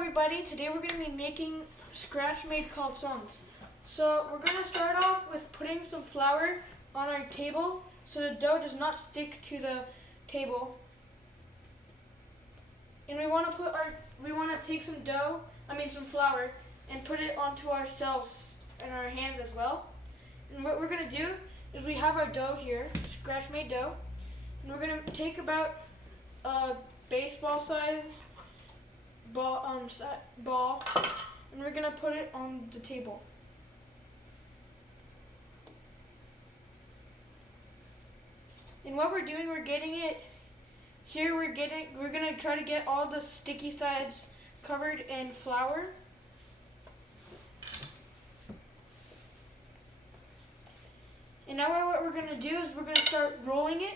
everybody, today we're going to be making scratch-made calzones. So we're going to start off with putting some flour on our table so the dough does not stick to the table. And we want to take some flour and put it onto ourselves and our hands as well. And what we're going to do is we have our dough here, scratch-made dough, and we're going to take about a baseball size ball, and we're gonna put it on the table. And what we're doing, we're getting it here. We're gonna try to get all the sticky sides covered in flour. And now what we're gonna do is we're gonna start rolling it.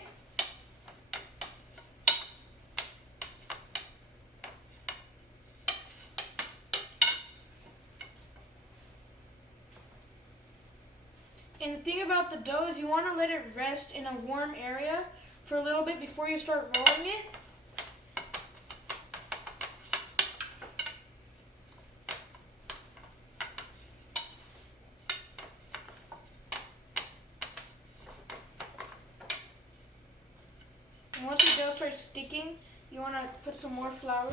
And the thing about the dough is you want to let it rest in a warm area for a little bit before you start rolling it. And once the dough starts sticking, you want to put some more flour.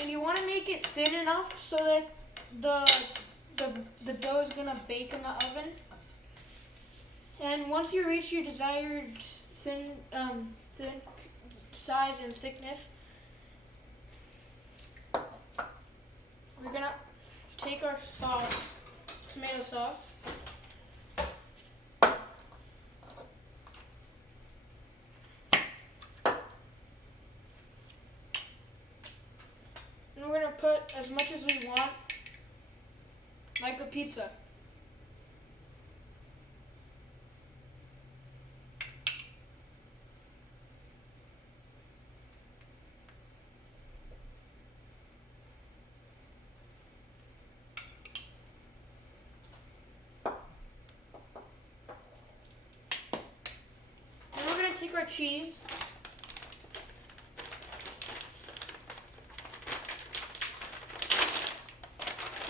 And you want to make it thin enough so that the dough is gonna bake in the oven. And once you reach your desired thin size and thickness, we're gonna take our sauce, tomato sauce. And we're going to put as much as we want, like a pizza. And we're going to take our cheese.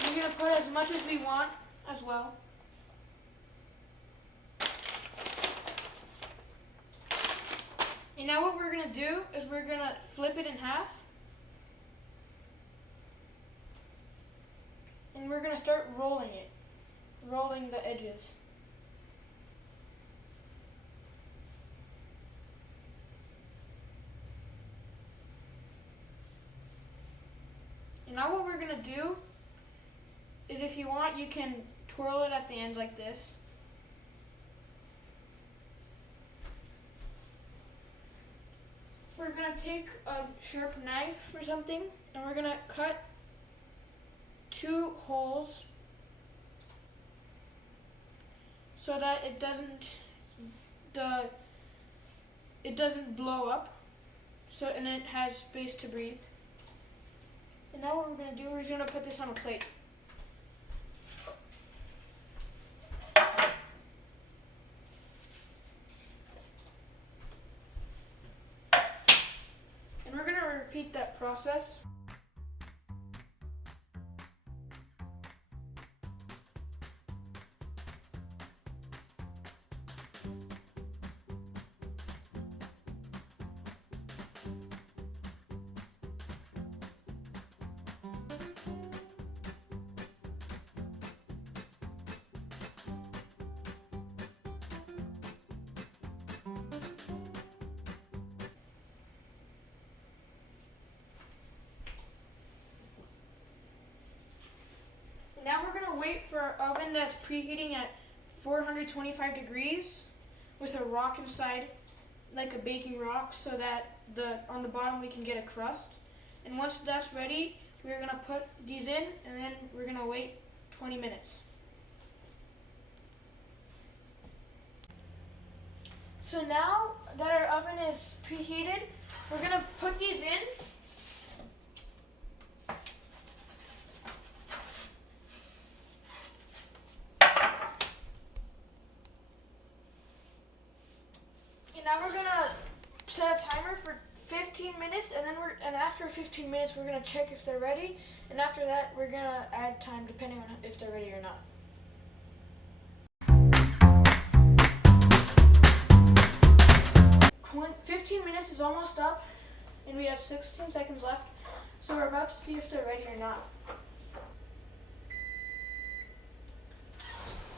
We're going to put as much as we want as well. And now what we're going to do is we're going to flip it in half. And we're going to start rolling it, rolling the edges. And now what we're going to do is, if you want, you can twirl it at the end like this. We're going to take a sharp knife or something, and we're going to cut 2 holes so that it doesn't blow up, and it has space to breathe. And now what we're going to do, we're going to put this on a plate. And we're going to repeat that process. wait for our oven that's preheating at 425 degrees with a rock inside, like a baking rock, so that on the bottom we can get a crust. And once that's ready, we're gonna put these in, and then we're gonna wait 20 minutes. So now that our oven is preheated, we're gonna put these in. And now we're gonna set a timer for 15 minutes, and after 15 minutes we're gonna check if they're ready, and after that we're gonna add time depending on if they're ready or not. 15 minutes is almost up, and we have 16 seconds left, so we're about to see if they're ready or not.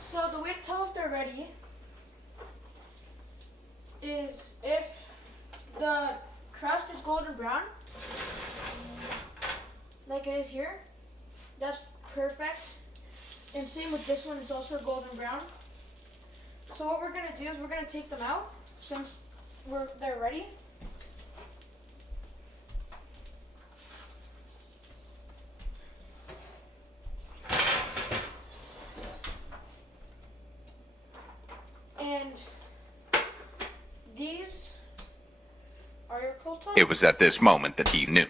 So the way to tell if they're ready is if the crust is golden brown, like it is here, that's perfect. And same with this one, it's also golden brown. So what we're gonna do is we're gonna take them out since they're ready. And these are your Calzones. It was at this moment that he knew.